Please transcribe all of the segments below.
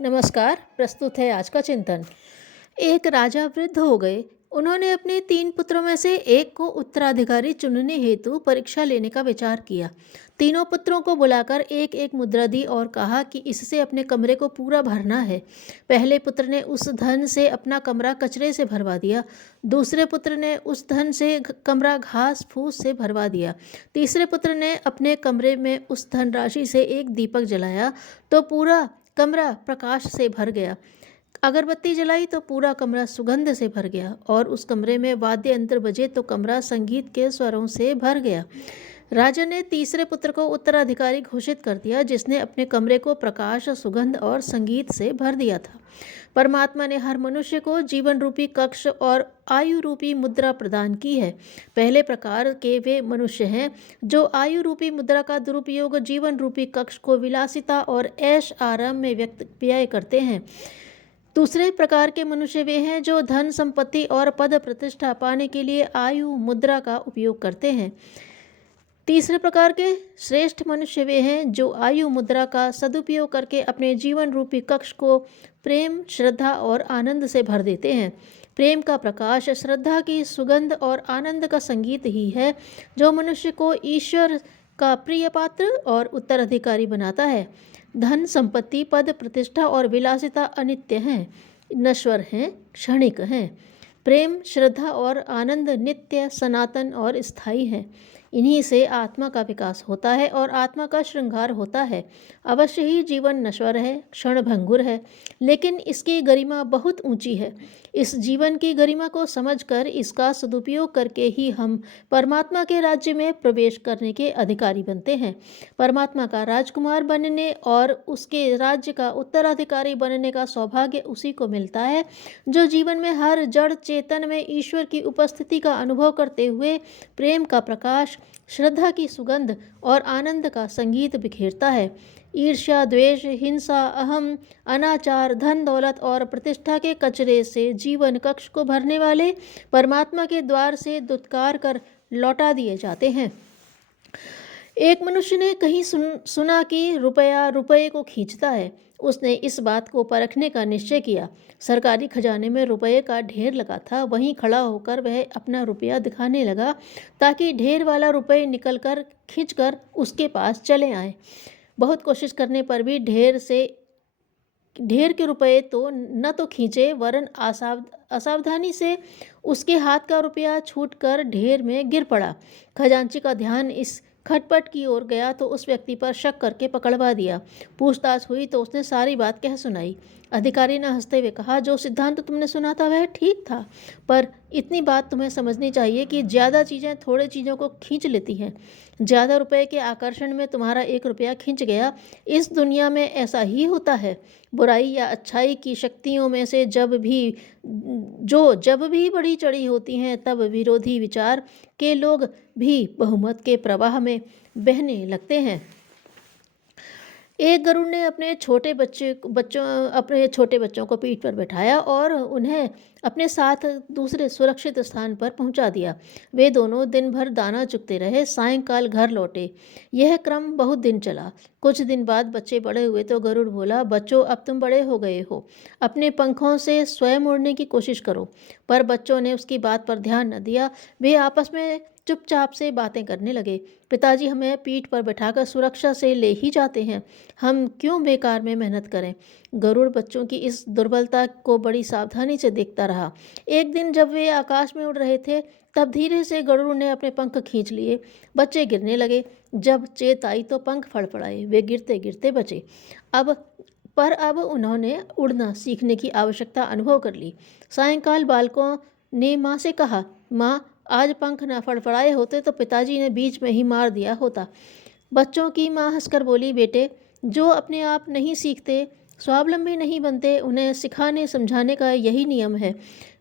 नमस्कार। प्रस्तुत है आज का चिंतन। एक राजा वृद्ध हो गए। उन्होंने अपने 3 पुत्रों में से एक को उत्तराधिकारी चुनने हेतु परीक्षा लेने का विचार किया। तीनों पुत्रों को बुलाकर एक एक मुद्रा दी और कहा कि इससे अपने कमरे को पूरा भरना है। पहले पुत्र ने उस धन से अपना कमरा कचरे से भरवा दिया। दूसरे पुत्र ने उस धन से कमरा घास फूस से भरवा दिया। तीसरे पुत्र ने अपने कमरे में उस धनराशि से एक दीपक जलाया तो पूरा कमरा प्रकाश से भर गया। अगरबत्ती जलाई तो पूरा कमरा सुगंध से भर गया और उस कमरे में वाद्य यंत्र बजे तो कमरा संगीत के स्वरों से भर गया। राजा ने तीसरे पुत्र को उत्तराधिकारी घोषित कर दिया, जिसने अपने कमरे को प्रकाश, सुगंध और संगीत से भर दिया था। परमात्मा ने हर मनुष्य को जीवन रूपी कक्ष और आयु रूपी मुद्रा प्रदान की है। पहले प्रकार के वे मनुष्य हैं जो आयु रूपी मुद्रा का दुरुपयोग जीवन रूपी कक्ष को विलासिता और ऐश आराम में व्यय करते हैं। दूसरे प्रकार के मनुष्य वे हैं जो धन संपत्ति और पद प्रतिष्ठा पाने के लिए आयु मुद्रा का उपयोग करते हैं। तीसरे प्रकार के श्रेष्ठ मनुष्य वे हैं जो आयु मुद्रा का सदुपयोग करके अपने जीवन रूपी कक्ष को प्रेम, श्रद्धा और आनंद से भर देते हैं। प्रेम का प्रकाश, श्रद्धा की सुगंध और आनंद का संगीत ही है जो मनुष्य को ईश्वर का प्रिय पात्र और उत्तराधिकारी बनाता है। धन, संपत्ति, पद, प्रतिष्ठा और विलासिता अनित्य हैं, नश्वर हैं, क्षणिक हैं। प्रेम, श्रद्धा और आनंद नित्य, सनातन और स्थायी हैं। इन्हीं से आत्मा का विकास होता है और आत्मा का श्रृंगार होता है। अवश्य ही जीवन नश्वर है, क्षणभंगुर है, लेकिन इसकी गरिमा बहुत ऊंची है। इस जीवन की गरिमा को समझकर इसका सदुपयोग करके ही हम परमात्मा के राज्य में प्रवेश करने के अधिकारी बनते हैं। परमात्मा का राजकुमार बनने और उसके राज्य का उत्तराधिकारी बनने का सौभाग्य उसी को मिलता है जो जीवन में हर जड़ चेतन में ईश्वर की उपस्थिति का अनुभव करते हुए प्रेम का प्रकाश, श्रद्धा की सुगंध और आनंद का संगीत बिखेरता है। ईर्ष्या, द्वेष, हिंसा, अहम, अनाचार, धन दौलत और प्रतिष्ठा के कचरे से जीवन कक्ष को भरने वाले परमात्मा के द्वार से दुत्कार कर लौटा दिए जाते हैं। एक मनुष्य ने कहीं सुना कि रुपया रुपये को खींचता है। उसने इस बात को परखने का निश्चय किया। सरकारी खजाने में रुपये का ढेर लगा था। वहीं खड़ा होकर वह अपना रुपया दिखाने लगा ताकि ढेर वाला रुपये निकलकर खींचकर उसके पास चले आए। बहुत कोशिश करने पर भी ढेर के रुपये तो न तो खींचे, वरन असावधानी से उसके हाथ का रुपया छूटकर ढेर में गिर पड़ा। खजांची का ध्यान इस खटपट की ओर गया तो उस व्यक्ति पर शक करके पकड़वा दिया। पूछताछ हुई तो उसने सारी बात कह सुनाई। अधिकारी ने हंसते हुए कहा, जो सिद्धांत तुमने सुना था वह ठीक था, पर इतनी बात तुम्हें समझनी चाहिए कि ज़्यादा चीज़ें थोड़े चीज़ों को खींच लेती हैं। ज़्यादा रुपए के आकर्षण में तुम्हारा एक रुपया खींच गया। इस दुनिया में ऐसा ही होता है। बुराई या अच्छाई की शक्तियों में से जब भी बढ़ी चढ़ी होती हैं, तब विरोधी विचार के लोग भी बहुमत के प्रवाह में बहने लगते हैं। एक गरुड़ ने अपने छोटे बच्चों को पीठ पर बैठाया और उन्हें अपने साथ दूसरे सुरक्षित स्थान पर पहुंचा दिया। वे दोनों दिन भर दाना चुगते रहे। सायंकाल घर लौटे। यह क्रम बहुत दिन चला। कुछ दिन बाद बच्चे बड़े हुए तो गरुड़ बोला, बच्चों, अब तुम बड़े हो गए हो, अपने पंखों से स्वयं उड़ने की कोशिश करो। पर बच्चों ने उसकी बात पर ध्यान न दिया। वे आपस में चुपचाप से बातें करने लगे। पिताजी हमें पीठ पर बैठाकर सुरक्षा से ले ही जाते हैं, हम क्यों बेकार में मेहनत करें। गरुड़ बच्चों की इस दुर्बलता को बड़ी सावधानी से देखता रहा। एक दिन जब वे आकाश में उड़ रहे थे, तब धीरे से गरुड़ ने अपने पंख खींच लिए। बच्चे गिरने लगे। जब चेत आई तो पंख फड़फड़ाए। वे गिरते गिरते बचे। अब उन्होंने उड़ना सीखने की आवश्यकता अनुभव कर ली। सायंकाल बालकों ने माँ से कहा, माँ, आज पंख न फड़फड़ाए होते तो पिताजी ने बीच में ही मार दिया होता। बच्चों की माँ हंसकर बोली, बेटे, जो अपने आप नहीं सीखते, स्वावलंबी नहीं बनते, उन्हें सिखाने समझाने का यही नियम है।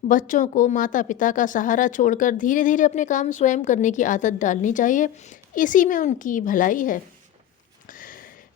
बच्चों को माता पिता का सहारा छोड़कर धीरे धीरे अपने काम स्वयं करने की आदत डालनी चाहिए। इसी में उनकी भलाई है।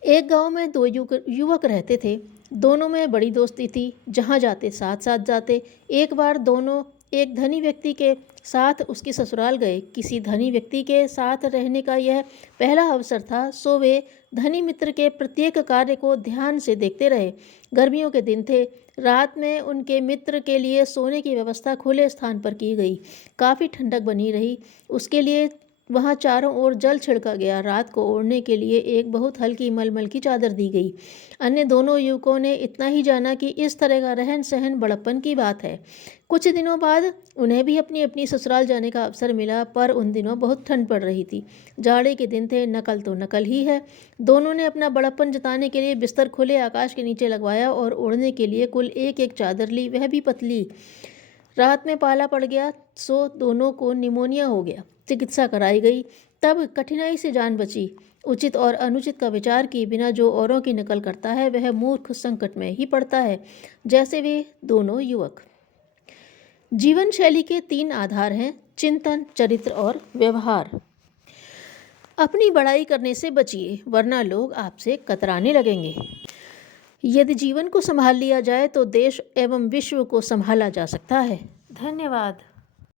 एक गांव में 2 युवक रहते थे। दोनों में बड़ी दोस्ती थी। जहाँ जाते साथ साथ जाते। एक बार दोनों एक धनी व्यक्ति के साथ उसके ससुराल गए। किसी धनी व्यक्ति के साथ रहने का यह पहला अवसर था, सो वे धनी मित्र के प्रत्येक कार्य को ध्यान से देखते रहे। गर्मियों के दिन थे। रात में उनके मित्र के लिए सोने की व्यवस्था खुले स्थान पर की गई। काफ़ी ठंडक बनी रही। उसके लिए वहाँ चारों ओर जल छिड़का गया। रात को ओढ़ने के लिए एक बहुत हल्की मलमल की चादर दी गई। अन्य दोनों युवकों ने इतना ही जाना कि इस तरह का रहन सहन बड़प्पन की बात है। कुछ दिनों बाद उन्हें भी अपनी अपनी ससुराल जाने का अवसर मिला, पर उन दिनों बहुत ठंड पड़ रही थी। जाड़े के दिन थे, नकल तो नकल ही है। दोनों ने अपना बड़प्पन जताने के लिए बिस्तर खुले आकाश के नीचे लगवाया और ओढ़ने के लिए कुल एक एक चादर ली, वह भी पतली। रात में पाला पड़ गया, सो दोनों को निमोनिया हो गया। चिकित्सा कराई गई, तब कठिनाई से जान बची। उचित और अनुचित का विचार किए बिना जो औरों की नकल करता है, वह मूर्ख संकट में ही पड़ता है, जैसे वे दोनों युवक। जीवन शैली के 3 आधार हैं: चिंतन, चरित्र और व्यवहार। अपनी बड़ाई करने से बचिए, वरना लोग आपसे कतराने लगेंगे। यदि जीवन को संभाल लिया जाए तो देश एवं विश्व को संभाला जा सकता है। धन्यवाद।